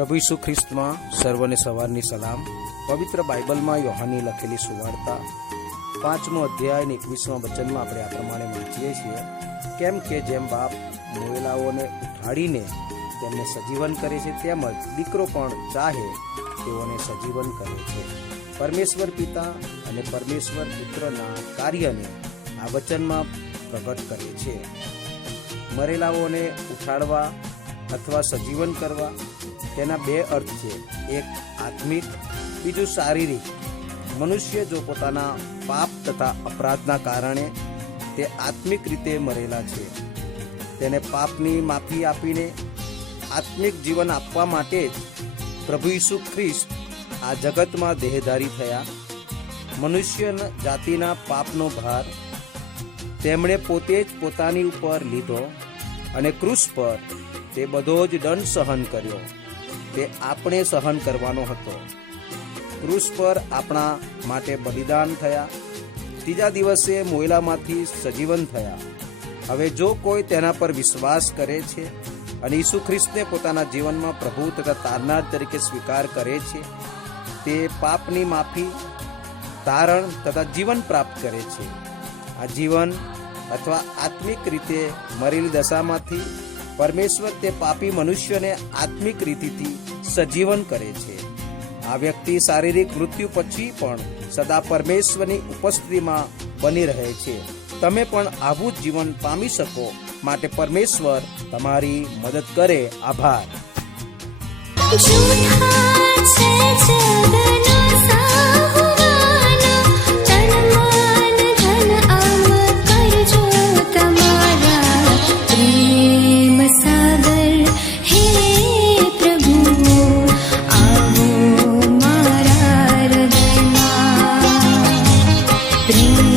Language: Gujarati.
પ્રભુ ઈસુ ખ્રિસ્તમાં સર્વને સવારની સલામ. પવિત્ર બાઇબલમાં યોહાની લખેલી સુવાર્તા પાંચમો અધ્યાય અને એકવીસમાં વચનમાં આપણે આ પ્રમાણે વાંચીએ છીએ. કેમ કે જેમ બાપ મોયેલાઓને ઉઠાડીને તેમને સજીવન કરે છે, તેમજ દીકરો પણ ચાહે તેઓને સજીવન કરે છે. પરમેશ્વર પિતા અને પરમેશ્વર પુત્રના કાર્યને આ વચનમાં પ્રગટ કરે છે. મરેલાઓને ઉઠાડવા અથવા સજીવન કરવા તેના બે અર્થ છે. એક, આત્મિક, બીજું શારીરિક. મનુષ્ય જો પોતાના પાપ તથા અપરાધના કારણે તે આત્મિક રીતે મરેલા છે. તેને પાપની માફી આપીને આત્મિક જીવન આપવા માટે જ પ્રભુ ઈસુ ખ્રિસ્ત આ જગતમાં દેહધારી થયા. મનુષ્ય જાતિના પાપનો ભાર તેમણે પોતે જ પોતાની ઉપર લીધો અને ક્રુસ પર તે બધો જ દંડ સહન કર્યો. તે આપણે સહન કરવાનો હતો. ક્રૂસ પર આપણા માટે બલિદાન થયા. ત્રીજા દિવસે મોયલામાંથી સજીવન થયા. હવે જો કોઈ તેના પર વિશ્વાસ કરે છે અને ઈસુ ખ્રિસ્તને પોતાના જીવનમાં પ્રભુ તથા તારનાર તરીકે સ્વીકાર કરે છે, તે પાપની માફી તારણ તથા જીવન પ્રાપ્ત કરે છે. આ જીવન અથવા આત્મિક રીતે મરેલી દશામાંથી પરમેશ્વર તે પાપી મનુષ્યને આત્મિક રીતિથી સજીવન કરે છે. આ વ્યક્તિ શારીરિક મૃત્યુ પછી પણ સદા પરમેશ્વરની ઉપસ્થિતિમાં બની રહે છે. તમે પણ આવું જ જીવન પામી શકો. માટે પરમેશ્વર તમારી મદદ કરે. આભાર. happening